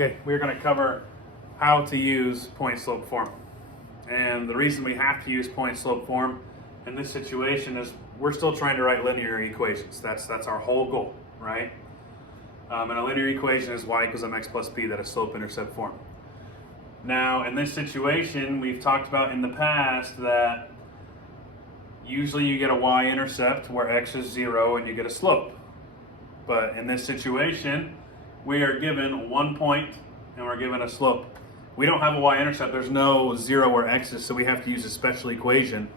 Okay, we're going to cover how to use point slope form. And the reason we have to use point slope form in this situation is we're still trying to write linear equations. That's our whole goal, right? And a linear equation is y equals mx plus b, that is slope-intercept form. Now, in this situation, we've talked about in the past that usually you get a y-intercept where x is 0 and you get a slope. But in this situation, we are given 1 point and we're given a slope. We don't have a y-intercept, there's no 0 or x's, so we have to use a special equation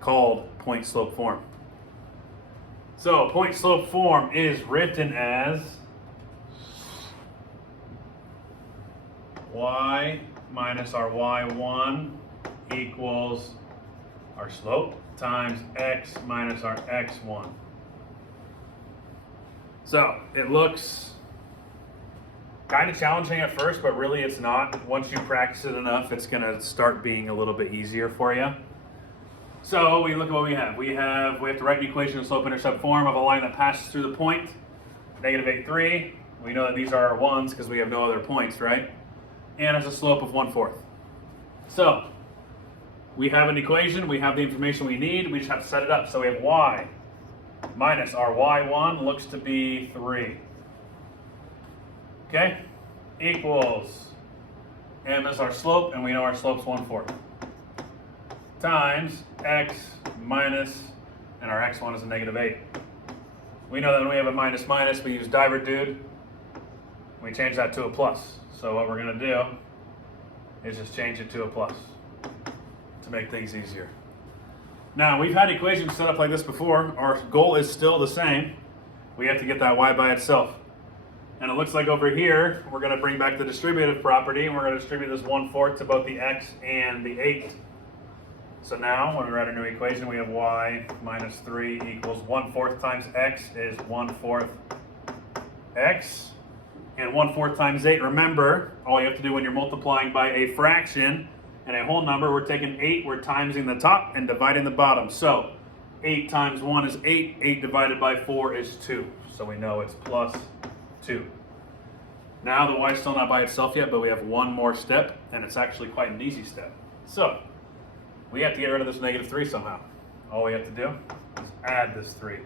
called point slope form. So point slope form is written as y minus our y1 equals our slope times x minus our x1. So it looks kind of challenging at first, but really it's not. Once you practice it enough, it's going to start being a little bit easier for you. So we look at what we have. We have to write an equation in slope-intercept form of a line that passes through the point, negative 8, 3. We know that these are our 1's because we have no other points, right? And has a slope of 1/4. So we have an equation, we have the information we need, we just have to set it up. So we have y minus our y1 looks to be 3. Okay, equals m is our slope, and we know our slope's 1/4, times x minus, and our x1 is a negative 8. We know that when we have a minus minus, we use diverdude. We change that to a plus. So what we're going to do is just change it to a plus to make things easier. Now, we've had equations set up like this before. Our goal is still the same. We have to get that y by itself. And it looks like over here, we're going to bring back the distributive property, and we're going to distribute this 1/4 to both the x and the 8. So now, when we write our new equation, we have y minus 3 equals 1/4 times x is 1/4 x. And 1/4 times 8, remember, all you have to do when you're multiplying by a fraction and a whole number, we're taking 8, we're timesing the top and dividing the bottom. So 8 times 1 is 8, 8 divided by 4 is 2. So we know it's plus 2. Now the y is still not by itself yet, but we have one more step, and it's actually quite an easy step. So we have to get rid of this negative 3 somehow. All we have to do is add this 3.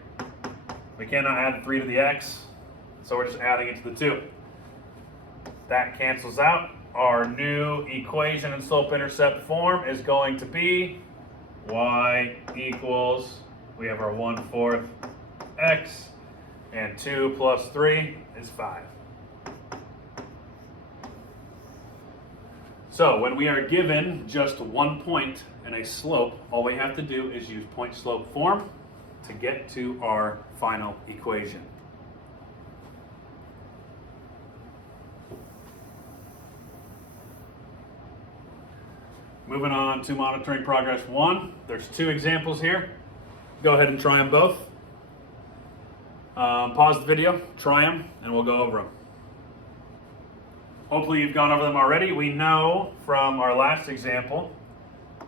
We cannot add 3 to the x, so we're just adding it to the 2. That cancels out. Our new equation in slope-intercept form is going to be y equals, we have our 1/4 x, and 2 plus 3 is 5. So when we are given just 1 point and a slope, all we have to do is use point slope form to get to our final equation. Moving on to monitoring progress 1. There's 2 examples here. Go ahead and try them both. Pause the video, try them, and we'll go over them. Hopefully you've gone over them already. We know from our last example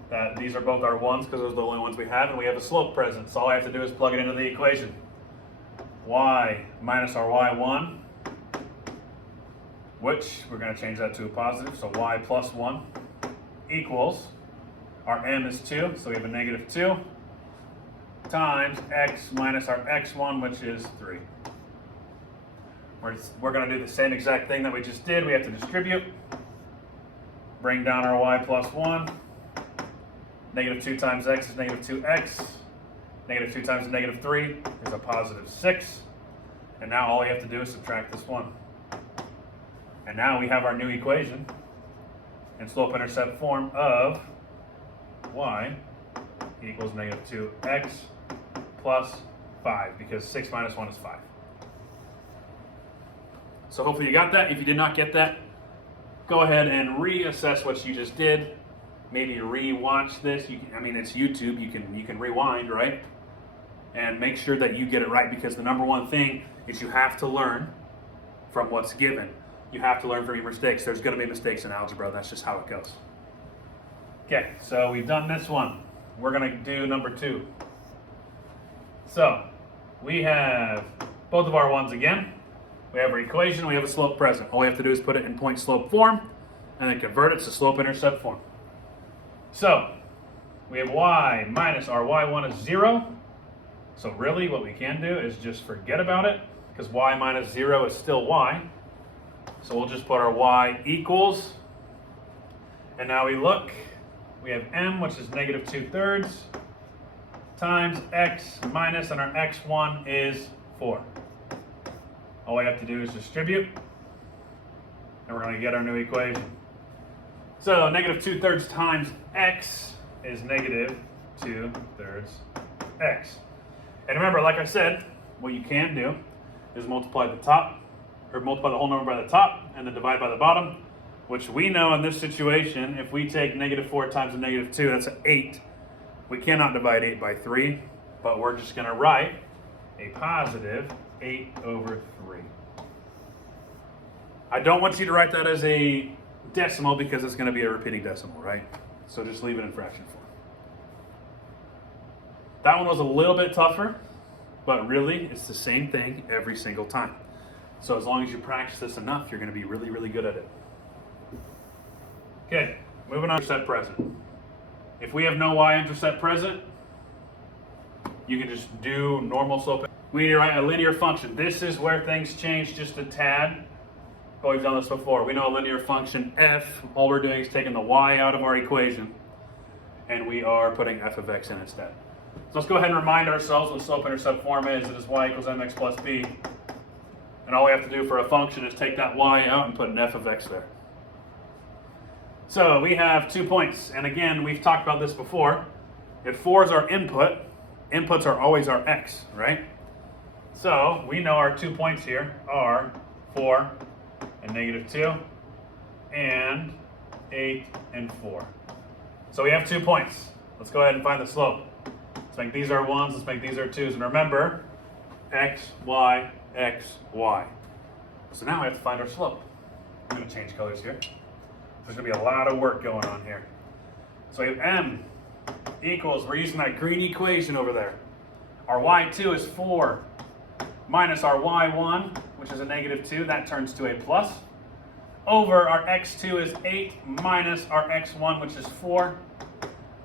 that these are both our 1's because those are the only ones we have, and we have a slope present. So all I have to do is plug it into the equation. Y minus our y1, which we're going to change that to a positive, so y plus 1, equals, our m is 2, so we have a negative 2, times x minus our x1, which is 3. We're going to do the same exact thing that we just did. We have to distribute, bring down our y plus 1, negative 2 times x is negative 2x, negative 2 times negative 3 is a positive 6, and now all we have to do is subtract this 1. And now we have our new equation in slope-intercept form of y equals negative 2x plus 5, because 6 minus 1 is 5. So hopefully you got that. If you did not get that, go ahead and reassess what you just did. Maybe re-watch this. It's YouTube. You can rewind, right? And make sure that you get it right, because the number one thing is you have to learn from what's given. You have to learn from your mistakes. There's going to be mistakes in algebra. That's just how it goes. Okay, so we've done this one. We're going to do number 2. So we have both of our 1's again. We have our equation, we have a slope present. All we have to do is put it in point slope form and then convert it to slope-intercept form. So we have y minus our y1 is 0. So really what we can do is just forget about it because y minus 0 is still y. So we'll just put our y equals. And now we look, we have m, which is negative 2/3, times x minus, and our x1 is 4. All we have to do is distribute, and we're going to get our new equation. So negative 2/3 times x is negative 2/3 x. And remember, like I said, what you can do is multiply the top, or multiply the whole number by the top, and then divide by the bottom, which we know in this situation, if we take negative 4 times a negative 2, that's an 8. We cannot divide 8 by 3, but we're just going to write a positive 8/3. I don't want you to write that as a decimal because it's going to be a repeating decimal, right? So just leave it in fraction form. That one was a little bit tougher, but really it's the same thing every single time. So as long as you practice this enough, you're going to be really, really good at it. Okay, moving on to intercept present. If we have no y-intercept present, you can just do normal slope. We need to write a linear function. This is where things change just a tad. But we've done this before. We know a linear function f, all we're doing is taking the y out of our equation, and we are putting f of x in instead. So let's go ahead and remind ourselves what slope-intercept form is. It is y equals mx plus b. And all we have to do for a function is take that y out and put an f of x there. So we have 2 points. And again, we've talked about this before. If 4 is our input, inputs are always our x, right? So we know our 2 points here are 4 and negative 2, and 8 and 4. So we have 2 points. Let's go ahead and find the slope. Let's make these our 1s, let's make these our 2s. And remember, x, y, x, y. So now we have to find our slope. I'm going to change colors here. There's going to be a lot of work going on here. So we have m equals, we're using that green equation over there. Our y2 is 4 minus our y1, which is a negative 2, that turns to a plus, over our x2 is 8 minus our x1, which is 4.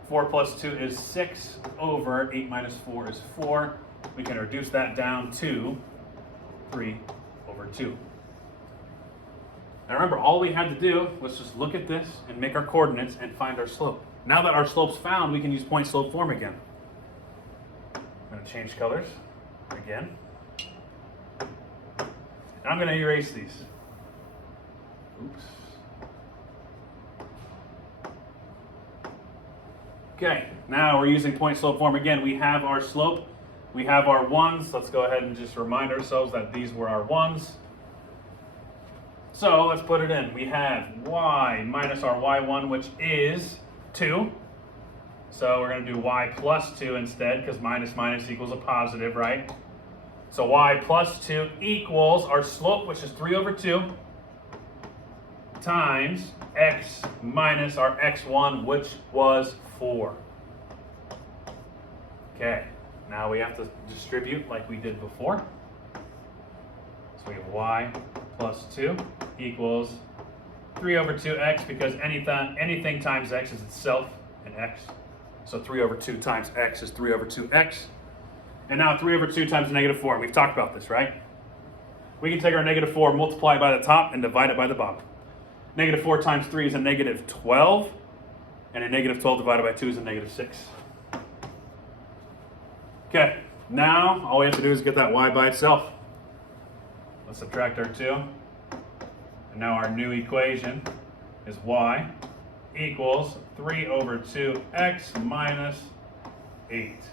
4 plus 2 is 6, over 8 minus 4 is 4. We can reduce that down to 3/2. Now remember, all we had to do was just look at this and make our coordinates and find our slope. Now that our slope's found, we can use point slope form again. I'm going to change colors again. And I'm going to erase these. Oops. Okay, now we're using point slope form again. We have our slope, we have our 1s. Let's go ahead and just remind ourselves that these were our 1s. So let's put it in. We have y minus our y1, which is 2. So we're going to do y plus 2 instead, because minus minus equals a positive, right? So y plus 2 equals our slope, which is 3/2, times x minus our x1, which was 4. Okay, now we have to distribute like we did before. So we have y plus 2 equals 3/2x, because anything times x is itself an x. So 3/2 times x is 3/2x. And now 3/2 times negative 4. We've talked about this, right? We can take our negative 4, multiply it by the top, and divide it by the bottom. Negative 4 times 3 is a negative 12. And a negative 12 divided by 2 is a negative 6. Okay, now all we have to do is get that y by itself. Let's subtract our 2. And now our new equation is y equals 3/2x minus 8.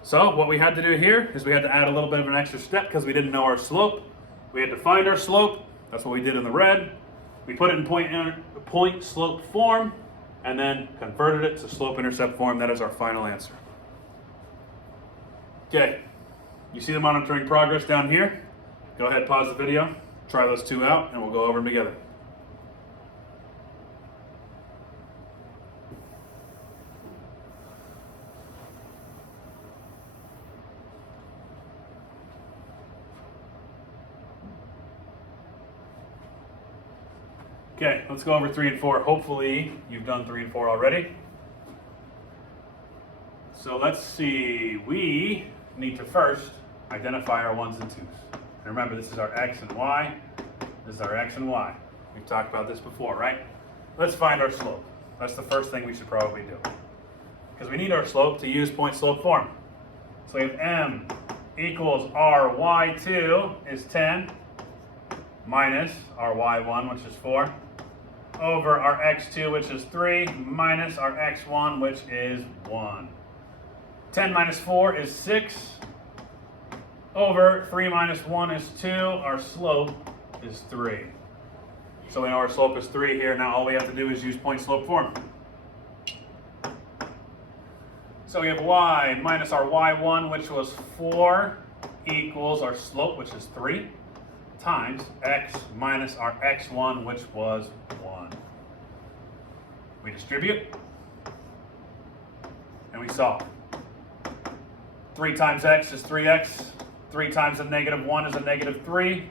So what we had to do here is we had to add a little bit of an extra step because we didn't know our slope. We had to find our slope. That's what we did in the red. We put it in point slope form and then converted it to slope-intercept form. That is our final answer. Okay, you see the monitoring progress down here? Go ahead, pause the video, try those two out, and we'll go over them together. Okay, let's go over 3 and 4. Hopefully you've done 3 and 4 already. So let's see, we need to first identify our 1s and 2s. And remember, this is our x and y. This is our x and y. We've talked about this before, right? Let's find our slope. That's the first thing we should probably do. Because we need our slope to use point slope form. So we have m equals our y2 is 10 minus our y1, which is 4, over our x2, which is 3, minus our x1, which is 1. 10 minus 4 is 6, over 3 minus 1 is 2. Our slope is 3. So we know our slope is 3 here. Now all we have to do is use point slope form. So we have y minus our y1, which was 4, equals our slope, which is 3, times x minus our x1, which was 1. We distribute, and we solve. 3 times x is 3x. 3 times a negative 1 is a negative 3.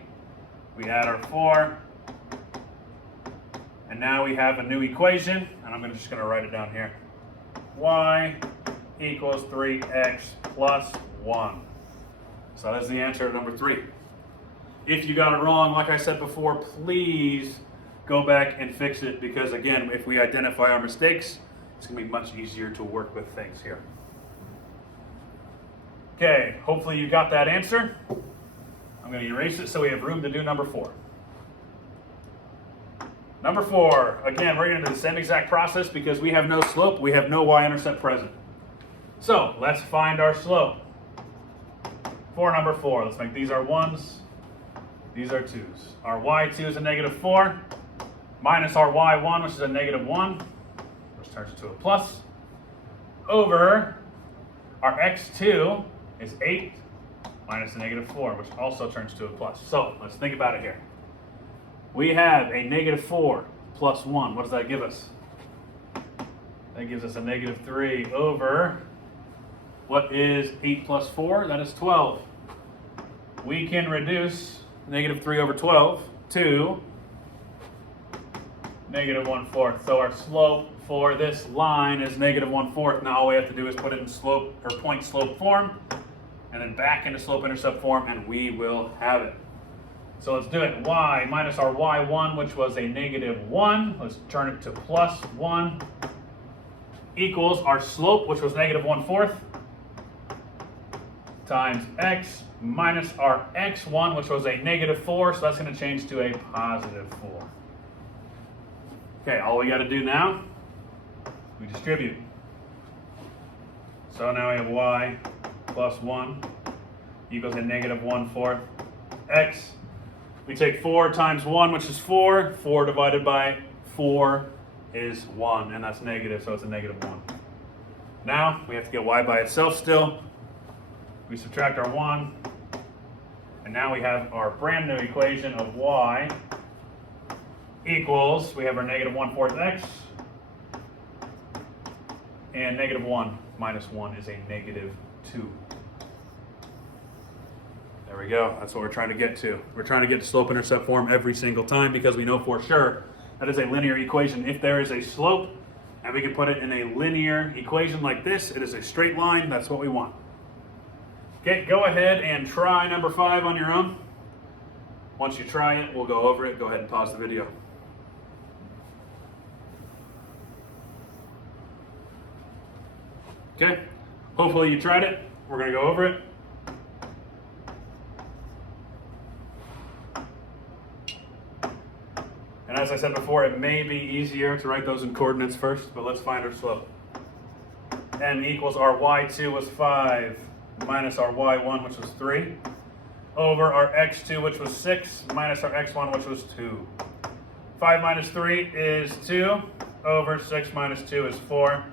We add our 4. And now we have a new equation, and I'm just going to write it down here. Y equals 3x plus 1. So that's the answer to number 3. If you got it wrong, like I said before, please go back and fix it, because again, if we identify our mistakes, it's going to be much easier to work with things here. Okay, hopefully you got that answer. I'm going to erase it so we have room to do number 4. Number 4, again, we're going to do the same exact process because we have no slope, we have no y-intercept present. So let's find our slope for number 4. Let's make these our 1s, these are 2s. Our y2 is a negative 4, minus our y1, which is a negative 1, which turns into a plus, over our x2 is 8 minus a negative 4, which also turns to a plus. So let's think about it here. We have a negative 4 plus 1. What does that give us? That gives us a negative 3 over, what is 8 plus 4? That is 12. We can reduce negative 3 over 12 to negative 1/4. So our slope for this line is negative 1/4. Now all we have to do is put it in slope or point slope form, and then back into slope-intercept form, and we will have it. So let's do it. Y minus our y1, which was a negative 1. Let's turn it to plus 1, equals our slope, which was negative 1/4, times x minus our x1, which was a negative 4. So that's going to change to a positive 4. Okay, all we got to do now, we distribute. So now we have y plus 1 equals a negative 1/4 x. We take 4 times 1, which is 4. 4 divided by 4 is 1, and that's negative, so it's a negative 1. Now we have to get y by itself still. We subtract our 1, and now we have our brand new equation of y equals, we have our negative 1/4 x, and negative 1 minus 1 is a negative 2. There we go. That's what we're trying to get to. We're trying to get to slope-intercept form every single time because we know for sure that is a linear equation. If there is a slope and we can put it in a linear equation like this, it is a straight line. That's what we want. Okay, go ahead and try number 5 on your own. Once you try it, we'll go over it. Go ahead and pause the video. Okay, hopefully you tried it. We're going to go over it. And as I said before, it may be easier to write those in coordinates first, but let's find our slope. M equals our y2 was 5, minus our y1, which was 3, over our x2, which was 6, minus our x1, which was 2. 5 minus 3 is 2, over 6 minus 2 is 4.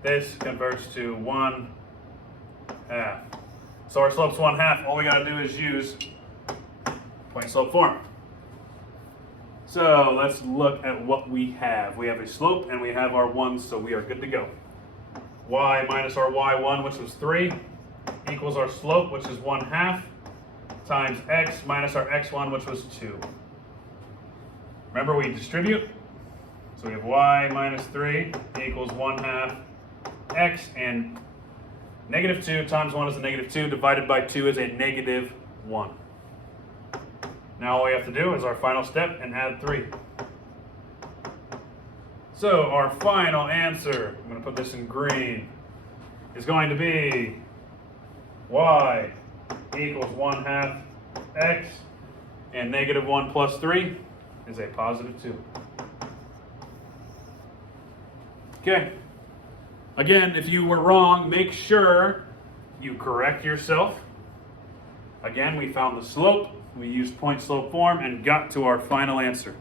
This converts to 1/2. So our slope's 1/2. All we got to do is use point slope form. So let's look at what we have. We have a slope and we have our 1s, so we are good to go. Y minus our y1, which was 3, equals our slope, which is 1/2, times x minus our x1, which was 2. Remember, we distribute. So we have y minus 3 equals 1/2 x, and negative 2 times 1 is a negative 2, divided by 2 is a negative 1. Now all we have to do is our final step and add 3. So our final answer, I'm going to put this in green, is going to be y equals 1/2 x, and negative 1 plus 3 is a positive 2. Okay. Again, if you were wrong, make sure you correct yourself. Again, we found the slope, we used point slope form, and got to our final answer.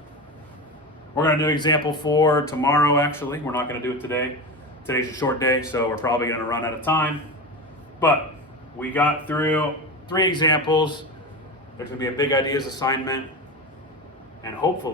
We're going to do example 4 tomorrow, actually. We're not going to do it today. Today's a short day, so we're probably going to run out of time. But we got through 3 examples. There's going to be a big ideas assignment, and hopefully